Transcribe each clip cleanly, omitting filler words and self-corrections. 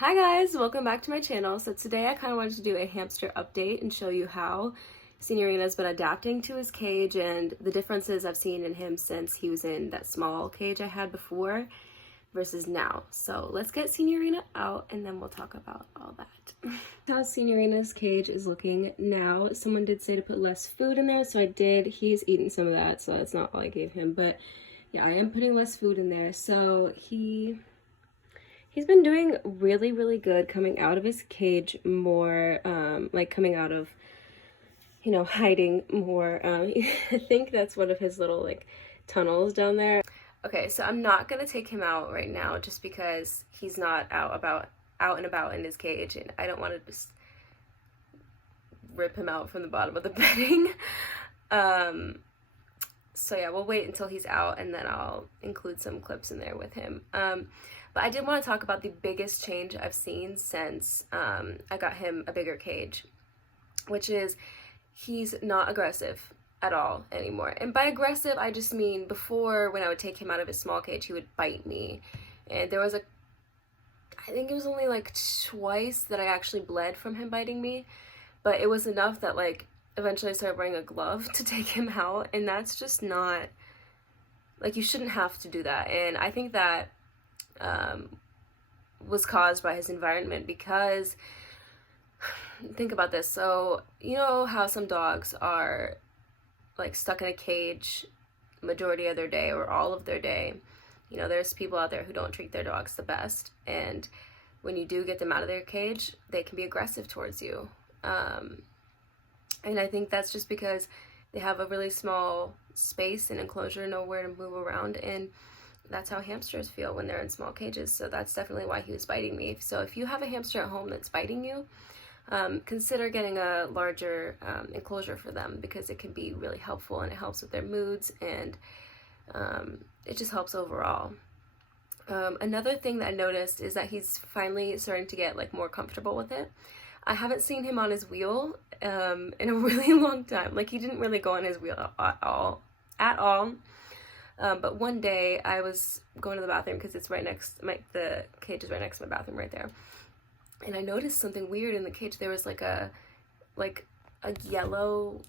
Hi guys, welcome back to my channel. So today I kind of wanted to do a hamster update and show you how Signorina's been adapting to his cage and the differences I've seen in him since he was in that small cage I had before versus now. So let's get Signorina out and then we'll talk about all that. How Signorina's cage is looking now. Someone did say to put less food in there, so I did. He's eaten some of that, so that's not all I gave him, but yeah, I am putting less food in there. So he's been doing really good coming out of his cage more, like coming out of, hiding more. I think that's one of his little like tunnels down there. Okay, so I'm not gonna take him out right now just because he's not out and about in his cage, and I don't want to just rip him out from the bottom of the bedding. So yeah, we'll wait until he's out and then I'll include some clips in there with him. But I did want to talk about the biggest change I've seen since I got him a bigger cage, which is he's not aggressive at all anymore. And by aggressive, I just mean before, when I would take him out of his small cage, he would bite me. And there was I think it was only like twice that I actually bled from him biting me, but it was enough that like eventually I started wearing a glove to take him out, and that's just not, like, you shouldn't have to do that. And I think that was caused by his environment, because think about this. So you know how some dogs are like stuck in a cage majority of their day or all of their day. There's people out there who don't treat their dogs the best, and when you do get them out of their cage, they can be aggressive towards you. And I think that's just because they have a really small space and enclosure, nowhere to move around, and that's how hamsters feel when they're in small cages. So that's definitely why he was biting me. So if you have a hamster at home that's biting you, consider getting a larger enclosure for them, because it can be really helpful, and it helps with their moods, and it just helps overall. Another thing that I noticed is that he's finally starting to get like more comfortable with it. I haven't seen him on his wheel in a really long time. Like, he didn't really go on his wheel at all. But one day I was going to the bathroom, because it's right next, the cage is right next to my bathroom right there. And I noticed something weird in the cage. There was like a yellow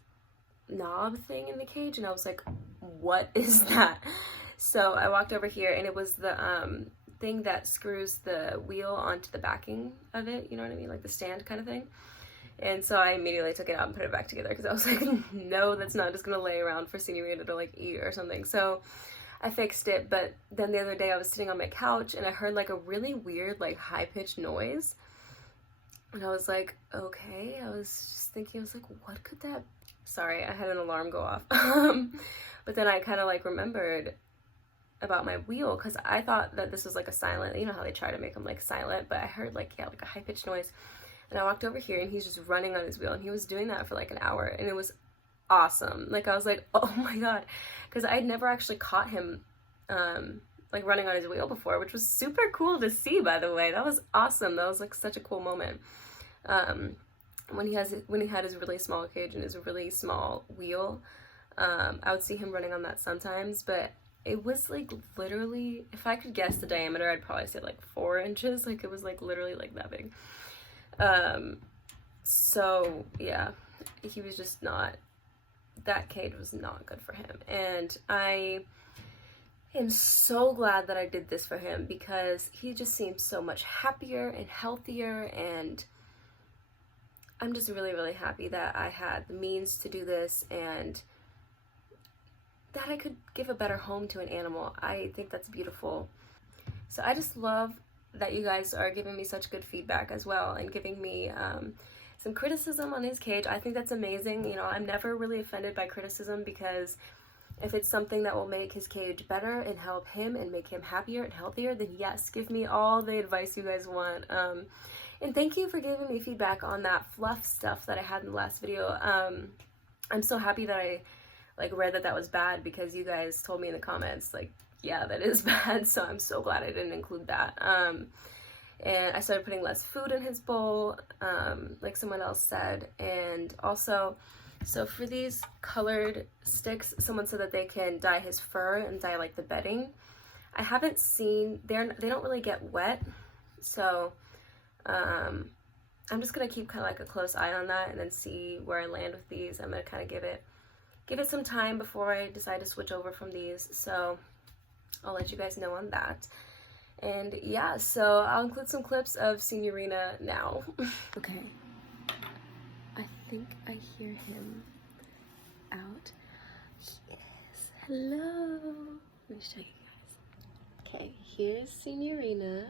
knob thing in the cage, and I was like, what is that? So I walked over here, and it was the thing that screws the wheel onto the backing of it, you know what I mean, like the stand kind of thing. And so I immediately took it out and put it back together, because I was like, no, that's not just gonna lay around for Signorina to like eat or something. So I fixed it. But then the other day I was sitting on my couch and I heard like a really weird, like high-pitched noise, and I was like, okay. I was just thinking, I was like, what could that, sorry, I had an alarm go off. But then I kind of like remembered about my wheel, because I thought that this was like a silent, you know how they try to make them like silent, but I heard like, yeah, like a high-pitched noise. And I walked over here, and he's just running on his wheel, and he was doing that for like an hour, and it was awesome. Like, I was like, oh my god, because I'd never actually caught him like running on his wheel before, which was super cool to see, by the way. That was awesome. That was like such a cool moment. When he had his really small cage and his really small wheel, I would see him running on that sometimes, but it was like literally, if I could guess the diameter, I'd probably say like 4 inches. Like, it was like literally like that big. So yeah, he was just not, that cage was not good for him. And I am so glad that I did this for him, because he just seems so much happier and healthier, and I'm just really happy that I had the means to do this, and that I could give a better home to an animal. I think that's beautiful. So I just love that you guys are giving me such good feedback as well, and giving me some criticism on his cage. I think that's amazing. I'm never really offended by criticism, because if it's something that will make his cage better and help him and make him happier and healthier, then yes, give me all the advice you guys want. And thank you for giving me feedback on that fluff stuff that I had in the last video. I'm so happy that I like read that was bad, because you guys told me in the comments like, yeah, that is bad. So I'm so glad I didn't include that. And I started putting less food in his bowl, like someone else said. And also, so for these colored sticks, someone said that they can dye his fur and dye like the bedding. I haven't seen, they don't really get wet, so I'm just gonna keep kind of like a close eye on that and then see where I land with these. I'm gonna kind of give it some time before I decide to switch over from these, so I'll let you guys know on that. And yeah, so I'll include some clips of Signorina now. Okay, I think I hear him out. He is. Hello. Let me show you guys. Okay, here's Signorina.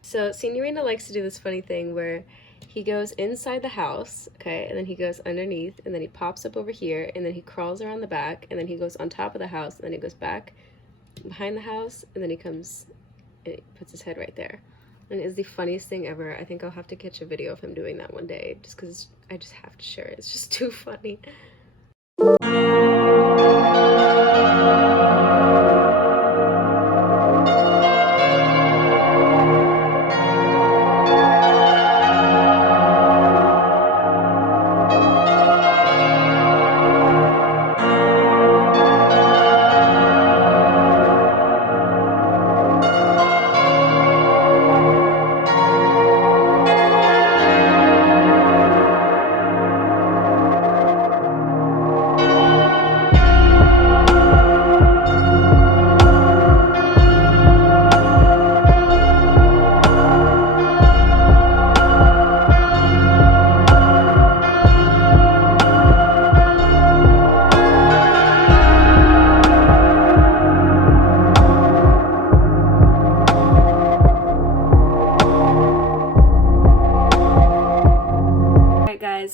So Signorina likes to do this funny thing where he goes inside the house, okay, and then he goes underneath, and then he pops up over here, and then he crawls around the back, and then he goes on top of the house, and then he goes back behind the house, and then he comes and he puts his head right there. And it's the funniest thing ever. I think I'll have to catch a video of him doing that one day, just because I just have to share it. It's just too funny.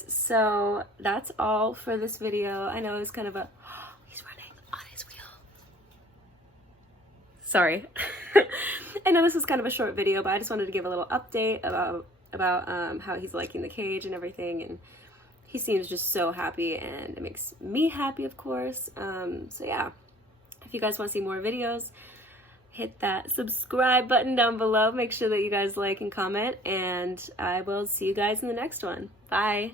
So that's all for this video. I know it was kind of a he's running on his wheel. Sorry. I know this was kind of a short video, but I just wanted to give a little update about how he's liking the cage and everything, and he seems just so happy, and it makes me happy, of course. So yeah, if you guys want to see more videos, hit that subscribe button down below. Make sure that you guys like and comment, and I will see you guys in the next one. Bye.